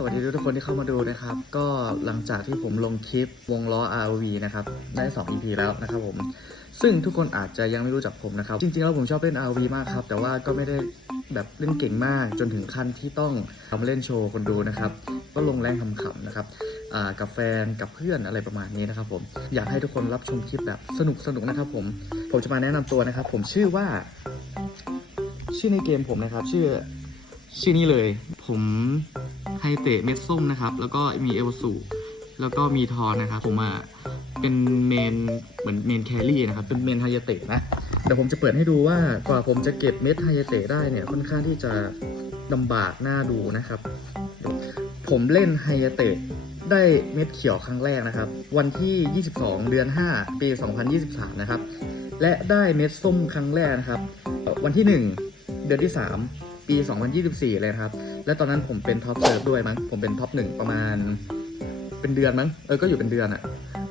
สวัสดีทุกคนที่เข้ามาดูนะครับ ก็หลังจากที่ผมลงคลิปวงล้อ RV นะครับ ได้ 2 EP แล้วนะครับผม ซึ่งทุกคนอาจจะยังไม่รู้จักผมนะครับ จริงๆแล้วผมชอบเล่น RV มากครับ แต่ว่าก็ไม่ได้แบบเล่นเก่งมากจนถึงขั้นที่ต้องทำเล่นโชว์คนดูนะครับ ก็ลงแรงขำๆนะครับกับแฟนกับเพื่อนอะไรประมาณนี้นะครับ ผมอยากให้ทุกคนรับชมคลิปแบบสนุกๆนะครับผมผมจะมาแนะนำตัวนะครับ ผมชื่อว่า ชื่อในเกมผมนะครับ ชื่อชื่อนี้เลย ผม ไฮเตะเม็ดส้มนะครับ แล้วก็มีเอลสูแล้วก็มีทอนนะครับ ผมอะเป็นเมนเหมือนเมนแครี่นะครับ เป็นเมนไฮเตะนะเดี๋ยวผมจะเปิดให้ดูว่ากว่าผมจะเก็บเม็ดไฮเตะได้เนี่ยค่อนข้างที่จะลำบากหน้าดูนะครับ ผมเล่นไฮเตะได้เม็ดเขียวครั้งแรกนะครับ วันที่ 22 เดือน 5 ปี 2023 นะครับ และได้เม็ดส้มครั้งแรกนะครับ วันที่ 1 เดือนที่ 3 ปี 2024 เลยครับ และตอนนั้นผมเป็นท็อปเซิร์ฟด้วยมั้ง ผมเป็นท็อปหนึ่งประมาณ เป็นเดือนมั้ง เออ ก็อยู่เป็นเดือนอะ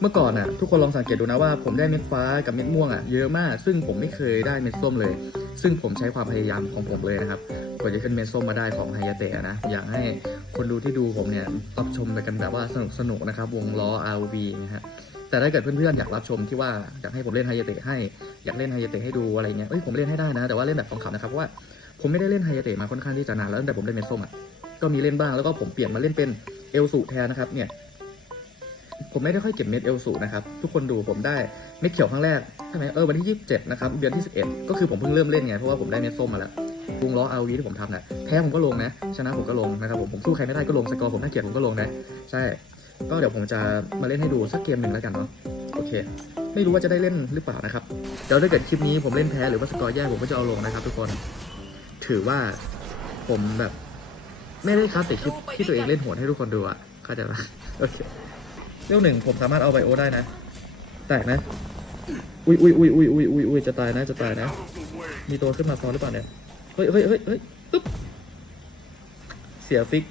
เมื่อก่อนอะทุกคนลองสังเกตดูนะว่าผมได้เม็ดฟ้ากับเม็ดม่วงอะเยอะมาก ซึ่งผมไม่เคยได้เม็ดส้มเลย ซึ่งผมใช้ความพยายามของผมเลยนะครับกว่าจะขึ้นเม็ดส้มมาได้ของไฮยาเตะนะ อยากให้คนดูที่ดูผมเนี่ยรับชมไปกันแบบว่าสนุกสนุกๆนะครับ วงล้อ ROV นะฮะแต่ถ้าเกิดเพื่อนๆอยากรับชมที่ว่าอยากให้ผมเล่นไฮยาเตะให้ อยากเล่นไฮยาเตะให้ดูอะไรเงี้ยเอ้ยผมเล่นให้ได้นะ แต่ว่าเล่นแบบของขำนะครับเพราะว่า ผมไม่ได้เล่นไฮยาเตะมาค่อนข้างที่จะนานแล้วตั้งแต่ผมได้เม็ดส้มอะก็มีเล่นบ้างแล้วก็ผมเปลี่ยนมาเล่นเป็นเอลสูแทนนะครับ เนี่ย ผมไม่ได้ค่อยเก็บเม็ดเอลสูนะครับ ทุกคนดูผมได้เม็ดเขียวครั้งแรกใช่ไหมเออวันที่ 27 นะครับ เดือนที่ 11 ก็คือผมเพิ่งเริ่มเล่นไงเพราะว่าผมได้เม็ดส้มมาแล้ววงล้ออาวีที่ผมทำน่ะแพ้ผมก็ลงนะ ชนะผมก็ลงนะครับผมผมสู้ใครไม่ได้ก็ลงสกอร์ผมน่าเกลียดผมก็ลงนะใช่ ก็เดี๋ยวผมจะมาเล่นให้ดูสักเกมหนึ่งแล้วกันเนาะโอเค ไม่รู้ว่าจะได้เล่นหรือเปล่านะครับเดี๋ยวถ้าเกิดคลิปนี้ผมเล่นแพ้หรือว่าสกอร์แย่ผมก็จะเอาลงนะครับทุกคน ถือว่าผมแบบ ไม่ได้คัดแต่คลิปที่ตัวเองเล่นโหดให้ทุกคนดูอะเข้าใจปะโอเคเรื่องหนึ่งผมสามารถเอาไบโอได้นะ แตกนะ อุ้ยอุ้ยอุ้ยอุ้ยอุ้ยอุ้ยอุ้ยจะตายนะจะตายนะ มีตัวขึ้นมาซ้อนหรือเปล่าเนี่ย เฮ้ยเฮ้ยเฮ้ยเฮ้ยปึ๊บ เสียฟิก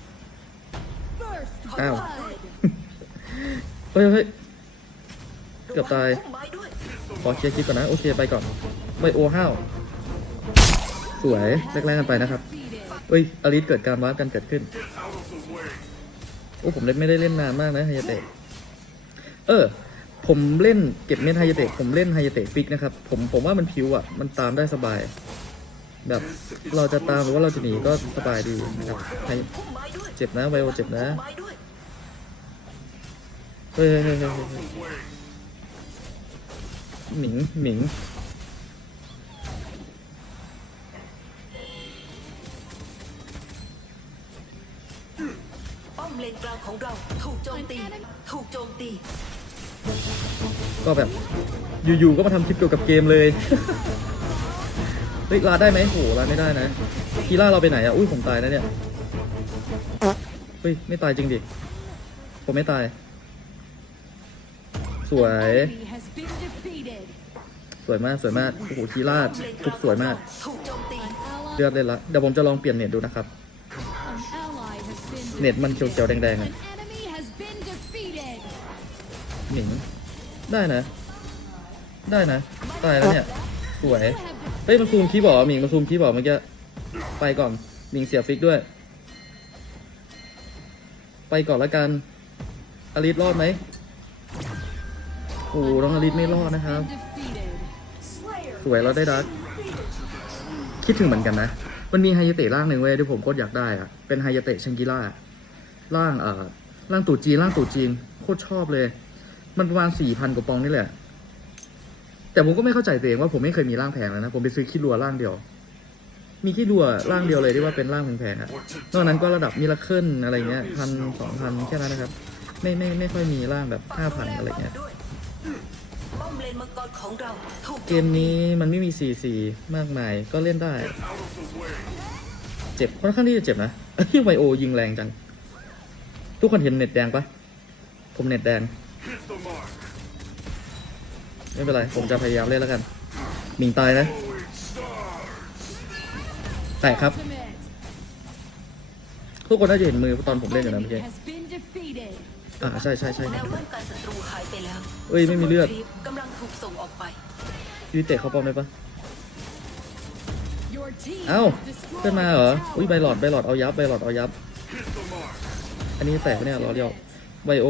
อ้าว เฮ้ยเฮ้ยเกือบตาย ขอเคลียร์คลิปก่อนนะ โอเคไปก่อนไบโอห้าว สวยแรกๆกันไปนะครับเอ้ยอลิสเกิดการวาร์ปกันเกิดขึ้นโอ้ผมเล่นไม่ได้เล่นนานมากนะไฮยเตะเออ ผมเล่นเก็บเม็ดไฮยเตะผมเล่นไฮยเตะฟิกนะครับ ผมผมว่ามันพิวอะ มันตามได้สบาย แบบเราจะตามหรือว่าเราจะหนีก็สบายดีนะครับเจ็บนะไวโอเจ็บนะเฮ้ยเฮ้ยเฮ้ยเฮ้ยหมิงหมิง นกลางของเราถูกโจมตี ถูกโจมตี ก็แบบอยู่ๆก็มาทำคลิปเกี่ยวกับเกมเลย เฮ้ยลาได้ไหมโหลาไม่ได้นะคีล่าเราไปไหนอะอุ้ยผมตายนะเนี่ยเฮ้ยไม่ตายจริงดิผมไม่ตาย สวย has been defeated. สวยมากสวยมากโอ้โหคีล่าป้อมเลนกทุลากงสวยมากถูกโจมตีเลือดเลยละเดี๋ยวผมจะลองเปลี่ยนเน็ตดูนะครับ เน็ตมันเขียวๆแดงๆ An อะ enemy has been defeated. หมิงได้นะ ได้นะตายแล้วเนี่ยสวย You have defeated เฮ้ยมันซูมคีย์บอร์ดหมิงมันซูมคีย์บอร์ดเมื่อกี้ไปก่อนหมิงเสียฟิกด้วย ไปก่อนละกันอลิสรอดไหมโอ้โหน้องอลิสไม่รอดนะครับ defeated. สวยเราได้ดักคิดถึงเหมือนกันนะ มันมีไฮยาเตะร่างหนึ่งเว้ยที่ผมโคตรอยากได้อะเป็นไฮยาเตะชังกิล่า ร่างเอ่อร่างตู่จีนร่างตู่จีนโคตรชอบเลย มันประมาณสี่พันกว่าปองนี่แหละ แต่ผมก็ไม่เข้าใจตัวเองว่าผมไม่เคยมีร่างแพงแล้วนะ ผมไปซื้อคิรัวร่างเดียว มีคิรัวร่างเดียวเลยที่ว่าเป็นร่างแพงๆอะนอกนั้นก็ระดับมิราเคิลอะไรเงี้ยพันสองพันแค่นั้นนะครับ ไม่ไม่ไม่ค่อยมีร่างแบบห้าพันอะไรเงี้ยป้อมเลนมังกรของเราถูกเกมนี้มันไม่มีซีซีมากมายก็เล่นได้ เจ็บค่อนข้างที่จะเจ็บนะที่ไวโอยิงแรงจัง ทุกคนเห็นเน็ตแดงปะผมเน็ตแดง ไม่เป็นไร ผมจะพยายามเล่นแล้วกัน หมิงตายนะ แตกครับ Ultimate. ทุกคนน่าจะเห็นมือตอนผมเล่นอยู่นะ Enemy เมื่อกี้ has been defeated. อ่าใช่ใช่ใช่แนวป้องกันศัตรูหายไปแล้วเอ้ยไม่มีเลือดกำลังถูกส่งออกไปยูเตะเขาป้อมได้ปะ Your team เอ้า has destroyed ขึ้นมาเหรอ a tower. อุ้ยใบหลอดใบหลอดเอายับใบหลอดเอายับ อันนี้แตกปะเนี่ยรอเรียวไบโอ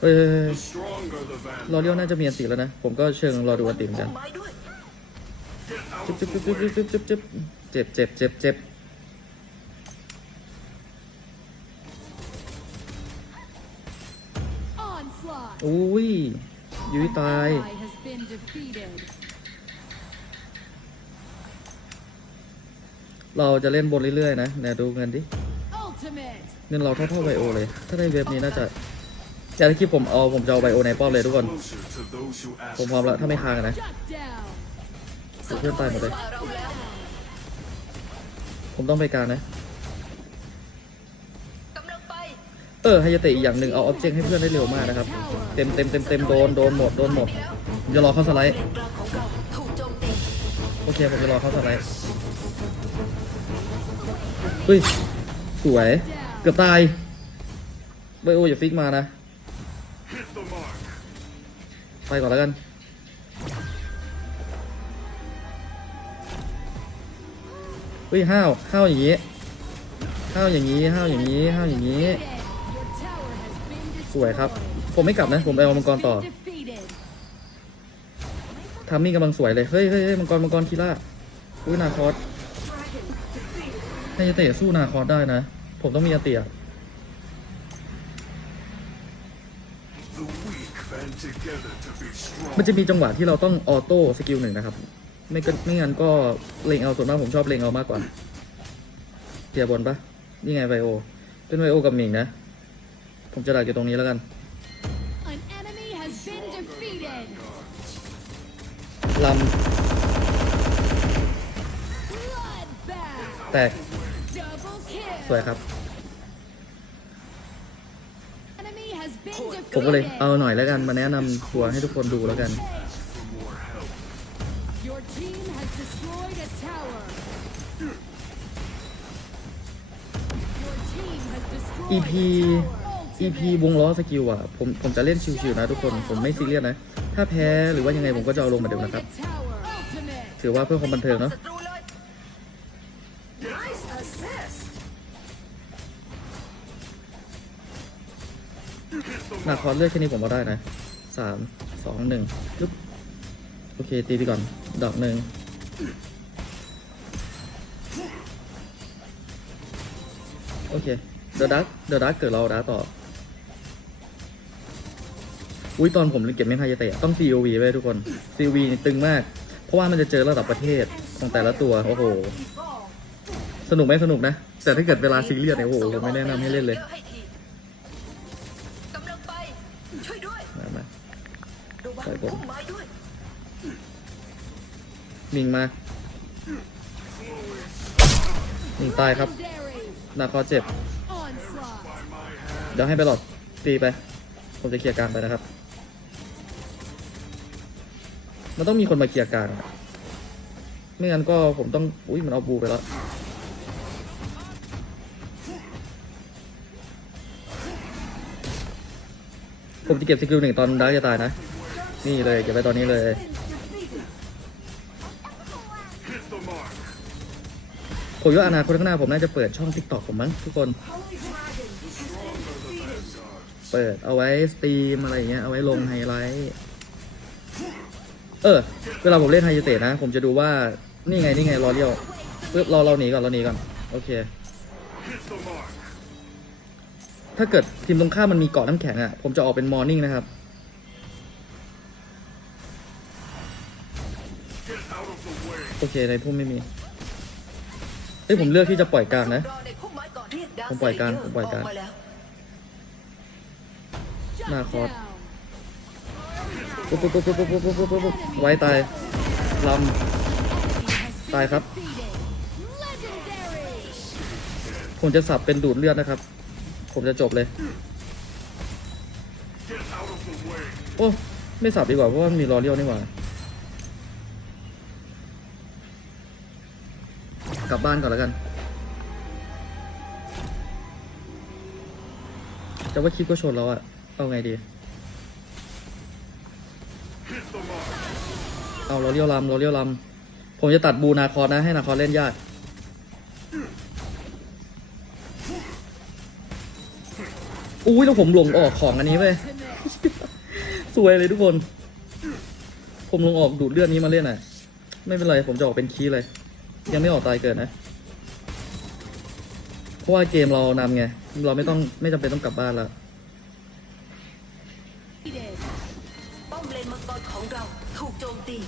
เฮ้ยเฮ้ยเฮ้ย Stronger the van. รอเรียวน่าจะมีอันติแล้วนะ ผมก็เชิงรอดูอันติเหมือนกันไม้ด้วยจุ๊บจุ๊บจุ๊บจุ๊บจุ๊บจุ๊บจุ๊บเจ็บเจ็บเจ็บเจ็บ Onslaught. อุ้ยยุ้ยตาย Ally has been defeated. เราจะเล่นบนเรื่อยๆนะไหนดูเงินดิ Ultimate. เงินเราเท่าเท่าไบโอเลย ถ้าได้เว็บนี้น่าจะจากที่คลิปผมเอาผมจะเอาไบโอในป้อมเลยทุกคน Closer to those who ask ผมพร้อมแล้วถ้าไม่ค้างอะนะ Shut down. เพื่อนตายหมดเลยมาเราแล้วผมต้องไปกลารนะกำลังไปเออไฮยาเตะอีกอย่างหนึ่งเอาออบเจกต์ให้เพื่อนได้เร็วมากนะครับ เต็มเต็มเต็มเต็มโดนโดนหมดโดนหมดผมจะรอเข้าสไลด์เลนกลางของเราถูกโจมตีโอเคผมจะรอเข้าสไลด์ เฮ้ย สวย เกือบตายไบโออย่าฟิกมานะ ไปก่อนแล้วกัน เฮ้ยห้าวห้าวอย่างงี้ห้าวอย่างงี้ห้าวอย่างงี้ห้าวอย่างงี้ สวยครับ ผมไม่กลับนะ ผมไปเอามังกรต่อทามมิ่งกำลังสวยเลย เฮ้ยเฮ้ยเฮ้ยมังกร มังกรคีล่าอุ้ยนาคอส ให้เตะสู้นาคอสได้นะ ผมต้องมีอันเตีย The weak band together to be strong. มันจะมีจังหวะที่เราต้องออโต้สกิลหนึ่งนะครับ ไม่ก็ไม่งั้นก็เลงเอาส่วนมากผมชอบเลงเอามากกว่าเทียร์บนปะนี่ไงไวโอ เป็นไวโอกับหมิงนะ ผมจะดักอยู่ตรงนี้แล้วกัน An enemy has been defeated. ล Bloodbath. ำแตก Double สวย kill. ครับ Enemy has been ผมก็เลย defeated. เอาหน่อยแล้วกันมาแนะนำทัวร์ให้ทุกคนดูแล้วกัน For more help. Your team has destroyed a tower. Your team has destroyed EP a tower. EP วงล้อสกิลอะ ผมผมจะเล่นชิวๆนะทุกคน ผมไม่ซีเรียสนะ ถ้าแพ้หรือว่ายังไงผมก็จะเอาลงเหมือนเดิมนะครับ Destroyed a tower. Ultimate. ถือว่าเพื่อความบันเทิงเนาะ หนาคอสเลือกแค่นี้ผมก็ได้นะสามสองหนึ่งปึ๊บโอเค ตีไปก่อน ดอกหนึ่งโอเค เดอะดักเดอะดักเกิดเราดักต่อ อุ้ยตอนผมเล่นเก็บเมนไฮยเตะต้อง COV ไว้ทุกคน COV นี่ตึงมาก เพราะว่ามันจะเจอระดับประเทศของแต่ละตัว โอ้โห สนุกไหมสนุกนะ แต่ถ้าเกิดเวลาซีเรียสเนี่ยโอ้โหผมไม่แนะนำให้เล่นเลย เพื่อนมิงมามิงตายครับ Legendary. นาคอเจ็บ เดี๋ยวให้ไปหลอดตีไป ผมจะเคลียร์กลารไปนะครับ มันต้องมีคนมาเคลียร์กลารไม่งั้นก็ผมต้อง อุ้ยมันเอาบูไปแล้วผมจะเก็บสกิลหนึ่งตอนดาร์กจะตายนะ นี่เลยเก็บไปตอนนี้เลยผมว่าอนาคตข้างหน้าผมน่าจะเปิดช่อง t ิ k t o k ผมมั้งทุกคน เปิดเอาไว้สตรีมอะไรเงี้ยเอาไว้ลงไฮไลท์เออเวลาผมเล่นไฮยูเตะนะ ผมจะดูว่านี่ไงนี่ไงรอเลี้ยวปึ๊บรอเราหนีก่อนเราหนีก่อนโอเค ถ้าเกิดทีมตรงข้ามมันมีเกาะน้ำแข็งอะผมจะออกเป็นมอร์นิ่งนะครับ โอเคในพุ่มไม่มีเอ้ยผมเลือกที่จะปล่อยกลางนะ ผมปล่อยกลางผมปล่อยกลางอมาแล้ว Shut Narcot. down. ปุ๊บปุ๊บปุ๊บปุ๊บปุ๊บปุ๊บปุ๊บปุ๊บไว้ตายล Enemy has been ตายครับ ผมจะสับเป็นดูดเลือดนะครับ ผมจะจบเลย โอ้ ไม่สับดีกว่าเพราะว่ามันมีรอเลี้ยวนี่หว่า กลับบ้านก่อนแล้วกันแต่ว่าคลิปก็ชนแล้วอะเอาไงดี เอาเราเลี้ยวลำเราเลี้ยวลำผมจะตัดบูนาคอนะ ให้นาคอเล่นยาก อุ้ยแล้วผมหลงออกของอันนี้ไปสวยเลยทุกคน ผมลงออกดูดเลือดนี้มาเล่นอะ ไม่เป็นไร ผมจะออกเป็นคีเลย ยังไม่ออกตายเกิดนะ เพราะว่าเกมเรานำไง เราไม่ต้องไม่จำเป็นต้องกลับบ้านแล้ว Defeated. ป้อมเลนมังกรของเราถูกโจมตี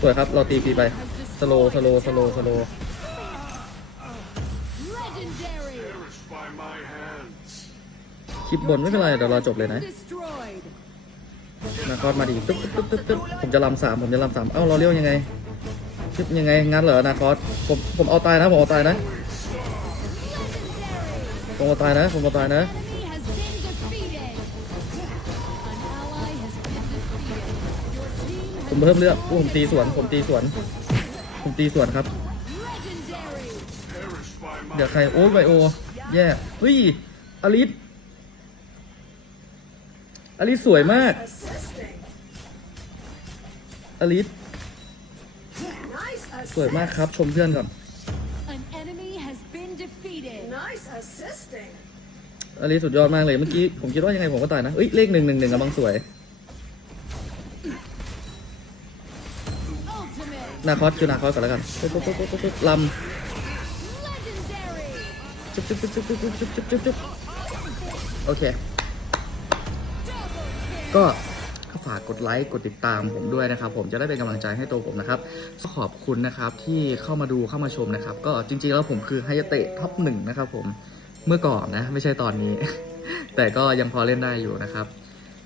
สวยครับ เราตีฟรีไป สโลสโลสโลสโล Legendary. Perish by my hands. คลิปบนไม่เป็นไร เดี๋ยวเราจบเลยนะ Destroyed. นาคอสมาดีตึ๊บตึ๊บตึ๊บตึ๊บผมจะลำสามผมจะลำสามเอ้าเราเรียวยังไงชึบยังไงงั้นเหรอนาคอสผมผมเอาตายนะผมเอาตายนะผมเอาตายนะผมเอาตายนะผมเพิ่มเลือดอู้ผมตีสวนผมตีสวน ผมตีสวนครับ เดี๋ยวใครโอ้ยไบโอ แย่เฮ้ยอลิส อลิสสวยมาก อลิสสวยมากครับ ชมเพื่อนก่อน An enemy has been defeated. Nice assisting. อลิสสุดยอดมากเลยเมื่อกี้ ผมคิดว่ายังไงผมก็ตายนะเอ้ยเลขหนึ่งหนึ่งหนึ่งกำลังสวย Ultimate. นาคอสคือนาคอสก่อนแล้วกันปุ๊บปุ๊บปุ๊บปุ๊บปุ๊บล Legendary. ำจุ๊บจุ๊บจุ๊บจุ๊บจุ๊บจุ๊บจุ๊บจุ๊บจุ๊บโอเค ก็ฝากกดไลค์กดติดตามผมด้วยนะครับ ผมจะได้เป็นกำลังใจให้ตัวผมนะครับขอบคุณนะครับที่เข้ามาดูเข้ามาชมนะครับ ก็จริง ๆ แล้วผมคือไฮยเตะท็อปหนึ่งนะครับ ผมเมื่อก่อนนะ ไม่ใช่ตอนนี้ แต่ก็ยังพอเล่นได้อยู่นะครับ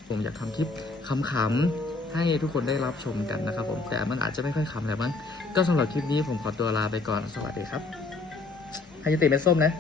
ผมอยากทำคลิปขำๆให้ทุกคนได้รับชมกันนะครับ ผมแต่มันอาจจะไม่ค่อยขำแล้วมั้งก็สำหรับคลิปนี้ผมขอตัวลาไปก่อนสวัสดีครับไฮยเตะเม็ดส้มนะ